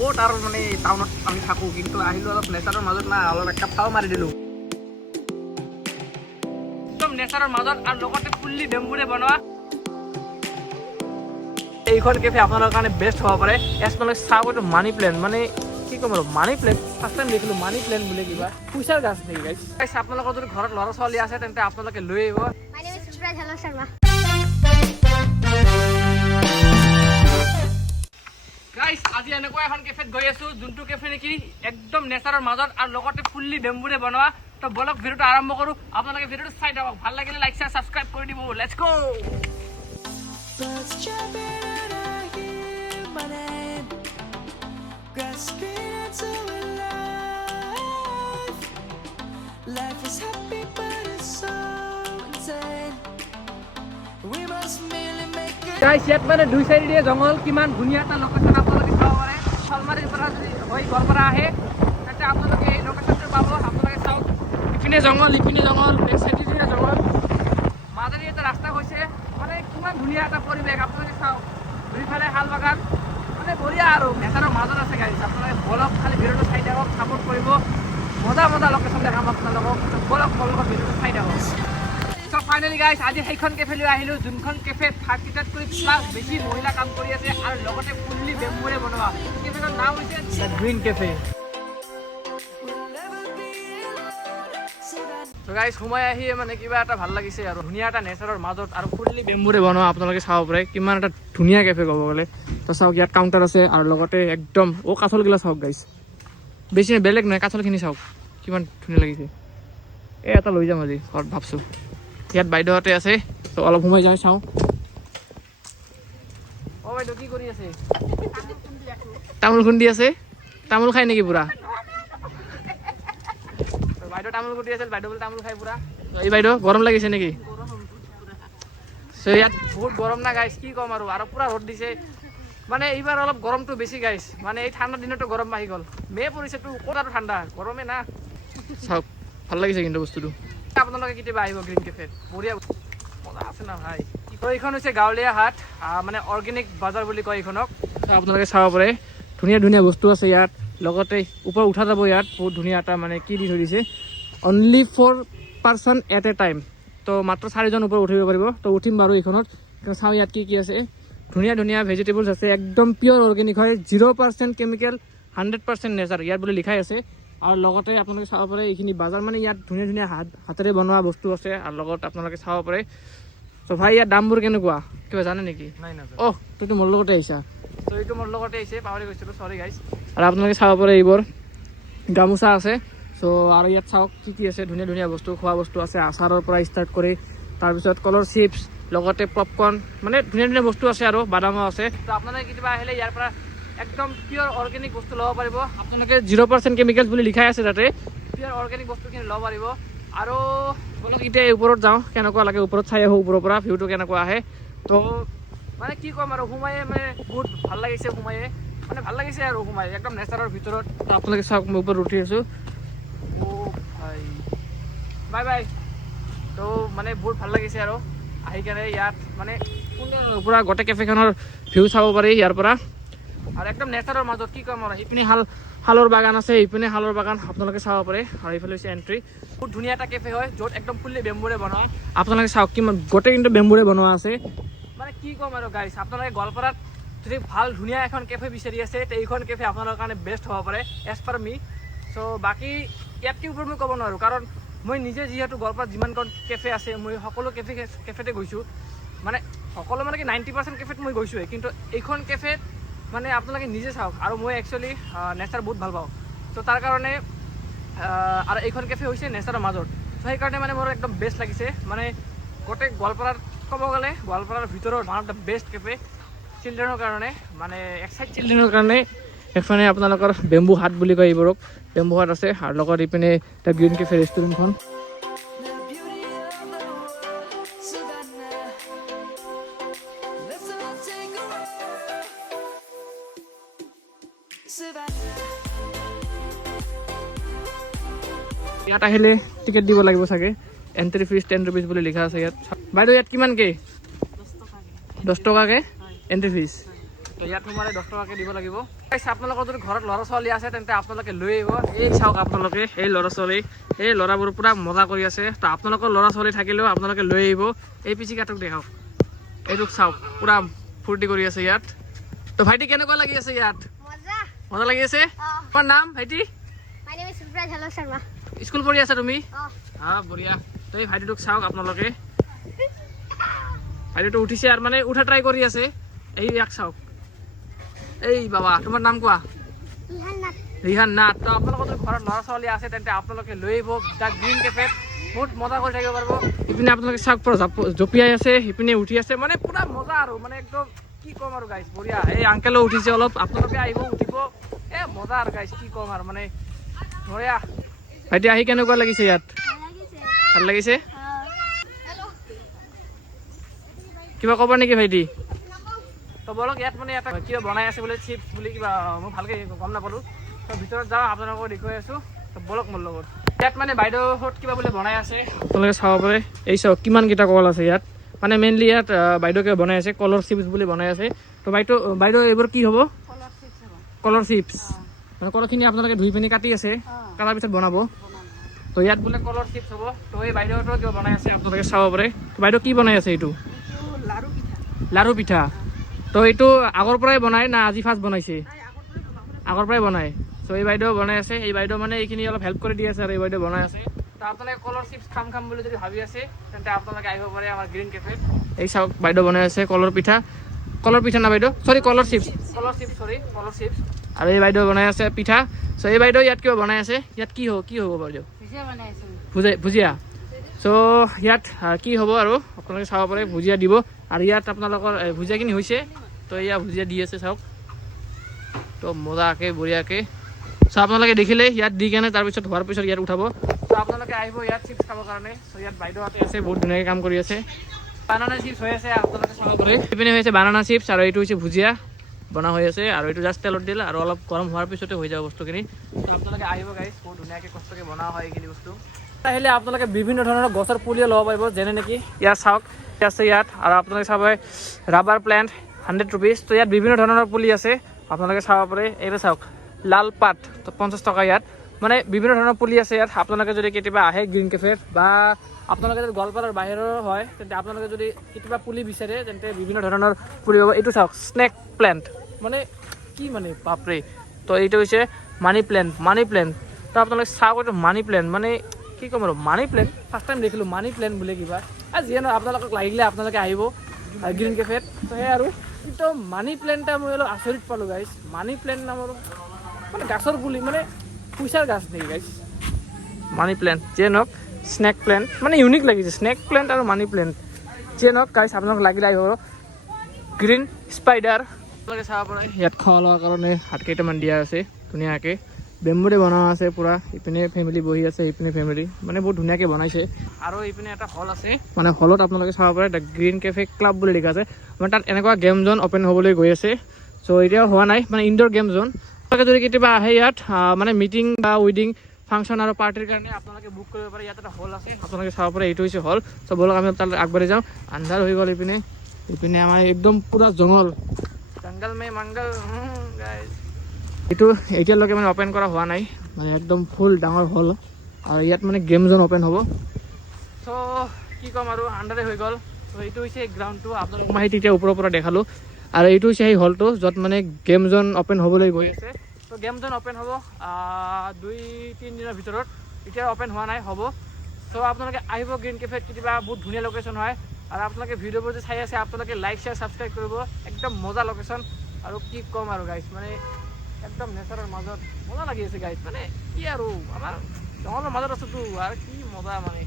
ক'ত আৰু মানে টাউনত আমি থাকোঁ, কিন্তু আহিলোঁ অলপ নেচাৰৰ মাজত না, অলপ একাপ চাও মাৰি দিলোঁ। একদম নেচাৰৰ মাজত আৰু লগতে ফুল্লি বেম্বুৰে বনোৱা এইখন কেফে আপোনালোকৰ কাৰণে বেষ্ট হ'ব পাৰে। তোমালোকে চাওক, এইটো মানি প্লেণ্ট, মানে কি ক'ম আৰু মানি প্লেণ্ট, ফাৰ্ষ্ট টাইম দেখিলোঁ মানি প্লেণ্ট বুলি কিবা পইচাৰ গাছ নেকি গাইছ। আপোনালোকৰ যদি ঘৰত ল'ৰা ছোৱালী আছে তেন্তে আপোনালোকে লৈ আহিব। গাইছ আজি এনেকুৱা এখন কেফেত গৈ আছো, যোনটো কেফে নেকি একদম নেচাৰৰ মাজত আৰু লগতে ফুল্লি বেম্বুৰে বনোৱা। তো বলক ভিডিঅ'টো আৰম্ভ কৰোঁ। আপোনালোকে ভিডিঅ'টো চাই থাকক, ভাল লাগিলে লাইক শ্বেয়াৰ ছাবস্ক্ৰাইব কৰি দিব। Let's go. Life is happy but it's so insane. We must merely make it. Guys, ইয়াত মানে দুই চাইডে জংগল, কিমান ধুনীয়া এটা লোকেশ্যন আপোনালোকে চাব পাৰে। শলমাৰীৰ পৰা যদি হৈ গোৱালপাৰা আহে তেন্তে আপোনালোকে এই লোকেশ্যনটো পাব। আপোনালোকে চাওক, ইপিনে জংগল, বেক চাইডে জংগল, মাজেদি এটা ৰাস্তা হৈছে, মানে কিমান ধুনীয়া এটা পৰিৱেশ। আপোনালোকে চাওক, দুইফালে শাল বাগান, মানে বঢ়িয়া আৰু নেচাৰৰ মাজত আছে। গাইছ আপোনালোকে বলক, খালি ভিডিঅ'টো চাই থাকক, ছাপোৰ্ট কৰিব। মজা মজা লোকেশ্যন দেখাম আপোনালোকক, বলক বলক ভিডিঅ'টো চাই থাকক। চ' ফাইনেলি গাইছ আজি সেইখন কেফেলৈ আহিলোঁ, যোনখন কেফেত 30টাতকৈ প্লাছ বেছি মহিলা কাম কৰি আছে আৰু লগতে ফুল্লি বেম্বুৰে বনোৱা। কেফেখনৰ নাম হৈছে দ্য গ্ৰীণ কেফে। চ' গাইছ সোমাই আহি মানে কিবা এটা ভাল লাগিছে আৰু ধুনীয়া এটা নেচাৰৰ মাজত আৰু ফুল্লি বেম্বুৰে বনোৱা। আপোনালোকে চাব পাৰে কিমান এটা ধুনীয়া কেফে ক'ব গ'লে। তো চাওক, ইয়াত কাউণ্টাৰ আছে আৰু লগতে একদম কাঠলগিলা চাওক গাইছ, বেছি বেলেগ নহয়, কাঠলখিনি চাওক কিমান ধুনীয়া লাগিছে। এটা লৈ যাম আজি ঘৰত ভাবছোঁ। ইয়াত বাইদেউহঁতে আছে, তো অলপ সোমাই যাই চাওঁ। অঁ বাইদেউ কি কৰি আছে? তামোল খুন্দি আছে। তামোল খাই নেকি পুৰা? বাইদেউ তামোল খুন্দি আছিল, বাইদেউ বোলে তামোল খাই পুৰা। এই বাইদেউ গৰম লাগিছে নেকি? ইয়াত বহুত গৰম না গাইছ, কি ক'ম আৰু পুৰা ৰ'দ দিছে। মানে এইবাৰ অলপ গৰমটো বেছি গাইছ, মানে এই ঠাণ্ডা দিনতো গৰম আহি গ'ল। মে' পৰিছেতো, ক'ত আৰু ঠাণ্ডা, গৰমে না। চাওক ভাল লাগিছে কিন্তু বস্তুটো। আপোনালোকে কেতিয়াবা আহিব গ্ৰীণ কেফেত, বঢ়িয়া মজা আছে না ভাই। তো এইখন হৈছে গাঁৱলীয়া হাট, মানে অৰ্গেনিক বজাৰ বুলি কয় এইখনক। আপোনালোকে চাব পাৰে ধুনীয়া ধুনীয়া বস্তু আছে ইয়াত। লগতে ওপৰত উঠা যাব, ইয়াত বহুত ধুনীয়া এটা মানে কি দি থৈ দিছে, only 4 person at A time. তো মাত্ৰ 4জন ওপৰত উঠিব পাৰিব। তো উঠিম বাৰু এইখনত, চাওঁ ইয়াত কি কি আছে। ধুনীয়া ধুনীয়া ভেজিটেবলছ আছে, একদম পিয়'ৰ অৰ্গেনিক হয়, 0% কেমিকেল, 100% নেচাৰ ইয়াত বুলি লিখাই আছে। আৰু লগতে আপোনালোকে চাব পাৰে এইখিনি বাজাৰ, মানে ইয়াত ধুনীয়া ধুনীয়া হাতেৰে বনোৱা বস্তু আছে। আৰু লগত আপোনালোকে চাব পাৰে। ত' ভাই ইয়াৰ দামবোৰ কেনেকুৱা কিবা জানে নেকি? অহ, তইতো মোৰ লগতে আহিছা। ত' এইটো মোৰ লগতে আহিছে, পাহৰি গৈছিলোঁ, চৰি গাইছ। আৰু আপোনালোকে চাব পাৰে এইবোৰ গামোচা আছে। চ' আৰু ইয়াত চাওক কি কি আছে, ধুনীয়া ধুনীয়া বস্তু, খোৱা বস্তু আছে, আচাৰৰ পৰা ষ্টাৰ্ট কৰি তাৰপিছত কলৰ চিপছ, লগতে পপকৰ্ণ, মানে ধুনীয়া ধুনীয়া বস্তু আছে আৰু বাদামো আছে। তো আপোনালোকে কেতিয়াবা আহিলে ইয়াৰ পৰা একদম পিয়'ৰ অৰ্গেনিক বস্তু ল'ব পাৰিব। আপোনালোকে 0% কেমিকেলছ বুলি লিখাই আছে তাতে, পিয়'ৰ অৰ্গেনিক বস্তুখিনি ল'ব পাৰিব। আৰু বলক এতিয়া ওপৰত যাওঁ, কেনেকুৱা লাগে ওপৰত চাই আহোঁ, ওপৰৰ পৰা ভিউটো কেনেকুৱা আহে। তো মানে কি ক'ম আৰু, সোমায়ে মানে বহুত ভাল লাগিছে, সোমায়ে মানে ভাল লাগিছে আৰু সোমাই একদম নেচাৰৰ ভিতৰত। আপোনালোকে চাওক, মই ওপৰত উঠি আছোঁ। অ' ভাই বাই বাই। তো মানে বহুত ভাল লাগিছে আৰু আহি কেনে ইয়াত, মানে পুৰা গোটেই কেফেখনৰ ভিউ চাব পাৰি ইয়াৰ পৰা। আৰু একদম নেচাৰৰ মাজত, কি ক'ম আৰু, ইপিনে শালৰ বাগান আছে, ইপিনে শালৰ বাগান আপোনালোকে চাব পাৰে। আৰু এইফালে হৈছে এণ্ট্ৰি। বহুত ধুনীয়া এটা কেফে হয়, য'ত একদম ফুল্লি বেম্বুৰে বনোৱা। আপোনালোকে চাওক কিমান গোটেই কিন্তু বেম্বুৰে বনোৱা আছে। মানে কি ক'ম আৰু গাইছ, আপোনালোকে গোৱালপাৰাত যদি ভাল ধুনীয়া এখন কেফে বিচাৰি আছে, তে এইখন কেফে আপোনালোকৰ কাৰণে বেষ্ট হ'ব পাৰে এজ পাৰ মি। চ' বাকী ইয়াতকৈ ওপৰত মই ক'ব নোৱাৰোঁ, কাৰণ মই নিজে যিহেতু গোৱালপাৰাত যিমানখন কেফে আছে, মই সকলো কেফেতে গৈছোঁ। মানে সকলো মানে কি 90% কেফেত মই গৈছোঁৱেই, কিন্তু এইখন কেফেত মানে আপোনালোকে নিজে চাওক। আৰু মই একচুৱেলি নেচাৰ বহুত ভাল পাওঁ, ত' তাৰ কাৰণে আৰু এইখন কেফে হৈছে নেচাৰৰ মাজত। ত' সেইকাৰণে মানে মোৰ একদম বেষ্ট লাগিছে। মানে গোটেই গোৱালপাৰাত ক'ব গ'লে, গোৱালপাৰাৰ ভিতৰত one of the best cafe চিলড্ৰেনৰ কাৰণে, মানে এক্সাইট চিলড্ৰেনৰ কাৰণে। এফালে আপোনালোকৰ বেম্বু হাট বুলি কয় এইবোৰক, বেম্বু হাট আছে। আৰু লগত ইপিনে দ্য গ্ৰীণ কেফে ৰেষ্টুৰেণ্টখন। ইয়াত আহিলে টিকেট দিব লাগিব চাগে, এণ্ট্ৰি ফিজ 10 rupees বুলি লিখা আছে ইয়াত। বাইদেউ ইয়াত কিমানকৈ? 10 টকাকৈ এণ্ট্ৰি ফিজ। তো ইয়াত সোমালে 10 টকাকৈ দিব লাগিব। আপোনালোকৰ যদি ঘৰত ল'ৰা ছোৱালী আছে তেন্তে আপোনালোকে লৈ আহিব। এই চাওক আপোনালোকে এই ল'ৰা ছোৱালী, এই ল'ৰাবোৰ পূৰা মজা কৰি আছে। তো আপোনালোকৰ ল'ৰা ছোৱালী থাকিলেও আপোনালোকে লৈ আহিব। এই পিচিকাটোক দেখাওক, এইটোক চাওক পূৰা ফূৰ্তি কৰি আছে ইয়াত। তো ভাইটি কেনেকুৱা লাগি আছে ইয়াত? মজা লাগি আছে। তোমাৰ নাম ভাইটি? স্কুল পঢ়ি আছা তুমি? বঢ়িয়া। তো এই ভাইটিটোক চাওক আপোনালোকে, ভাইটিটো উঠিছে আৰু মানে উঠা ট্ৰাই কৰি আছে। এই ইয়াক চাওক, এই বাবা তোমাৰ নাম কোৱা? ৰিহান নাথ। তো আপোনালোকৰ যদি ঘৰত ল'ৰা ছোৱালী আছে তেন্তে আপোনালোকে লৈ আহিব দ্য গ্ৰীণ কেফেত, বহুত মজা কৰি থাকিব পাৰিব। ইপিনে আপোনালোকে চাওক পূৰা জঁপিয়াই আছে, সিপিনে উঠি আছে, মানে পূৰা মজা আৰু মানে একদম কি ক'ম আৰু গাইছ, বঢ়িয়া। এই আংকেলো উঠিছে অলপ, আপোনালোকে আহিব উঠিব, মজা আৰু গাইছ কি ক'ম আৰু মানে বঢ়িয়া। ভাইটি আহি কেনেকুৱা লাগিছে ইয়াত? ভাল লাগিছে? কিবা ক'ব নেকি ভাইটি? তো বলক, ইয়াত মানে এটা কিবা বনাই আছে বোলে, চিপছ বুলি কিবা, মই ভালকৈ গম নাপালোঁ। তো ভিতৰত যাওঁ, আপোনালোকক দেখুৱাই আছোঁ। তো বলক মোৰ লগত। ইয়াত মানে বাইদেউহঁত কিবা বোলে বনাই আছে, আপোনালোকে চাব পাৰে। এই চাওক কিমানকেইটা কল আছে ইয়াত, মানে মেইনলি ইয়াত বাইদেউ কিবা বনাই আছে, কলৰ চিপছ বুলি বনাই আছে। তো বাইদেউ এইবোৰ কি হ'ব? কলৰ চিপছ। মানে কলৰখিনি আপোনালোকে ধুই পিনি কাটি আছে, কটাৰ পিছত বনাব। তো ইয়াত বোলে কলৰ চিপছ হ'ব। তো এই বাইদেউহঁতেও কিবা বনাই আছে, আপোনালোকে চাব পাৰে। বাইদেউ কি বনাই আছে এইটো? লাৰু পিঠা। তো এইটো আগৰ পৰাই বনাই না আজি ফাৰ্ষ্ট বনাইছে? আগৰ পৰাই বনাই। তো এই বাইদেউ বনাই আছে, এই বাইদেউ মানে এইখিনি অলপ হেল্প কৰি দি আছে আৰু এই বাইদেউ বনাই আছে। তো আপোনালোকে কলৰ চিপছ খাম বুলি যদি ভাবি আছে তেন্তে আপোনালোকে আহিব পাৰে আমাৰ গ্ৰীণ কেফেত। এই চাওক বাইদেউ বনাই আছে কলৰ পিঠা না বাইদেউ? চৰি কলৰ চিপছ আৰু এই বাইদেউ বনাই আছে পিঠা। চ' এই বাইদেউ ইয়াত কিবা বনাই আছে, ইয়াত কি হ'ব বাইদেউ? ভুজিয়া। চ' ইয়াত কি হ'ব আৰু আপোনালোকে চাব পাৰে, ভুজিয়া দিব। আৰু ইয়াত আপোনালোকৰ ভুজিয়াখিনি হৈছে, তো এয়া ভুজিয়া দি আছে চাওক। তো মজাকৈ বঢ়িয়াকৈ চ' আপোনালোকে দেখিলে ইয়াত দি কেনে তাৰপিছত হোৱাৰ পিছত ইয়াত উঠাব। চ' আপোনালোকে আহিব ইয়াত চিপছ খাবৰ কাৰণে। চ' ইয়াত বাইদেউহঁতে আছে, বহুত ধুনীয়াকৈ কাম কৰি আছে। বানানা চিপছ হৈ আছে, আপোনালোকে চাব পাৰে। ইপিনে হৈছে বানানা চিপছ আৰু এইটো হৈছে ভুজিয়া বনা হৈ আছে। আৰু এইটো জাষ্ট তেলত দিল আৰু অলপ গৰম হোৱাৰ পিছতে হৈ যাব বস্তুখিনি। তো আপোনালোকে আহিব গাইছ, বহুত ধুনীয়াকৈ কষ্টকৈ বনোৱা হয় এইখিনি বস্তু। আহিলে আপোনালোকে বিভিন্ন ধৰণৰ গছৰ পুলিও ল'ব পাৰিব, যেনে নেকি ইয়াত চাওক আছে ইয়াত। আৰু আপোনালোকে চাব ৰাবাৰ প্লেণ্ট 100 rupees। তো ইয়াত বিভিন্ন ধৰণৰ পুলি আছে, আপোনালোকে চাব পাৰে। এইটো চাওক লাল পাত, তো 50 টকা ইয়াত। মানে বিভিন্ন ধৰণৰ পুলি আছে ইয়াত। আপোনালোকে যদি কেতিয়াবা আহে গ্ৰীণ কেফেত, বা আপোনালোকে যদি গোৱালপাৰাৰ বাহিৰৰ হয় তেন্তে আপোনালোকে যদি কেতিয়াবা পুলি বিচাৰে তেন্তে বিভিন্ন ধৰণৰ পুলি পাব। এইটো চাওক স্নেক প্লেণ্ট, মানে কি মানে বাপৰে। তো এইটো হৈছে মানি প্লেণ্ট। তো আপোনালোকে চাওক এইটো মানি প্লেণ্ট, মানে কি ক'ম আৰু মানি প্লেণ্ট, ফাৰ্ষ্ট টাইম দেখিলোঁ মানি প্লেণ্ট বুলি কিবা। যিয়ে নহয় আপোনালোকক লাগিলে আপোনালোকে আহিব গ্ৰীণ কেফেত। তো সেয়াই আৰু। কিন্তু মানি প্লেণ্টটা মই অলপ আচৰিত পালোঁ গাইছ। মানি প্লেণ্ট নামৰ মানে গাছৰ পুলি, মানে পইচাৰ গাছ নেকি গাইছ? মানি প্লেণ্ট যিয়ে নহওক, স্নেক প্লেণ্ট মানে ইউনিক লাগিছে, স্নেক প্লেণ্ট আৰু মানি প্লেণ্ট যিয়ে নহওক গাইছ। আপোনালোক লাগিলে আহিব গ্ৰীণ স্পাইডাৰ। আপোনালোকে চাব পাৰে ইয়াত খোৱা লোৱাৰ কাৰণে হাত কেইটামান দিয়া আছে ধুনীয়াকৈ, বেম্বুৰে বনোৱা আছে পূৰা। ইপিনে ফেমিলি বহি আছে, ইপিনে ফেমিলি, মানে বহুত ধুনীয়াকৈ বনাইছে। আৰু ইপিনে এটা হল আছে, মানে হলত আপোনালোকে চাব পাৰে দ্য গ্ৰীণ কেফে ক্লাব বুলি লিখা আছে। মানে তাত এনেকুৱা গেম জ'ন অ'পেন হ'বলৈ গৈ আছে। চ' এতিয়াও হোৱা নাই, মানে ইনড'ৰ গেম জ'ন। আপোনালোকে যদি কেতিয়াবা আহে ইয়াত মানে মিটিং বা ৱেডিং ফাংচন আৰু পাৰ্টিৰ কাৰণে আপোনালোকে বুক কৰিব পাৰে। ইয়াত এটা হল আছে, আপোনালোকে চাব পাৰে। এইটো হৈছে হল। চ' বলক আমি তালৈ আগবাঢ়ি যাওঁ। আন্ধাৰ হৈ গ'ল ইপিনে আমাৰ একদম পূৰা জংঘল মে মংগল গাইছ। এইটো এতিয়ালৈকে মানে অ'পেন কৰা হোৱা নাই, মানে একদম ফুল ডাঙৰ হল। আৰু ইয়াত মানে গেম জ'ন অ'পেন হ'ব। চ' কি ক'ম আৰু, আন্ধাৰে হৈ গ'ল। ত' এইটো হৈছে গ্ৰাউণ্ডটো, আপোনালোক মই তেতিয়া ওপৰৰ পৰা দেখালোঁ। আৰু এইটো হৈছে সেই হলটো য'ত মানে গেম জ'ন অ'পেন হ'বলৈ গৈ আছে। তো গেম জ'ন অ'পেন হ'ব 2-3 দিনৰ ভিতৰত, এতিয়া অ'পেন হোৱা নাই, হ'ব। চ' আপোনালোকে আহিব গ্ৰীণ কেফেত, কেতিয়াবা বহুত ধুনীয়া লোকেশ্যন হয়। আৰু আপোনালোকে ভিডিঅ'বোৰ যে চাই আছে আপোনালোকে লাইক শ্বেয়াৰ ছাবস্ক্ৰাইব কৰিব, একদম মজা লোকেশ্যন। আৰু কি ক'ম আৰু গাইছ, মানে একদম নেচাৰৰ মাজত মজা লাগি আছে গাইছ। মানে কি আৰু আমাৰ জংঘলৰ মাজত আছোতো, আৰু কি মজা মানে।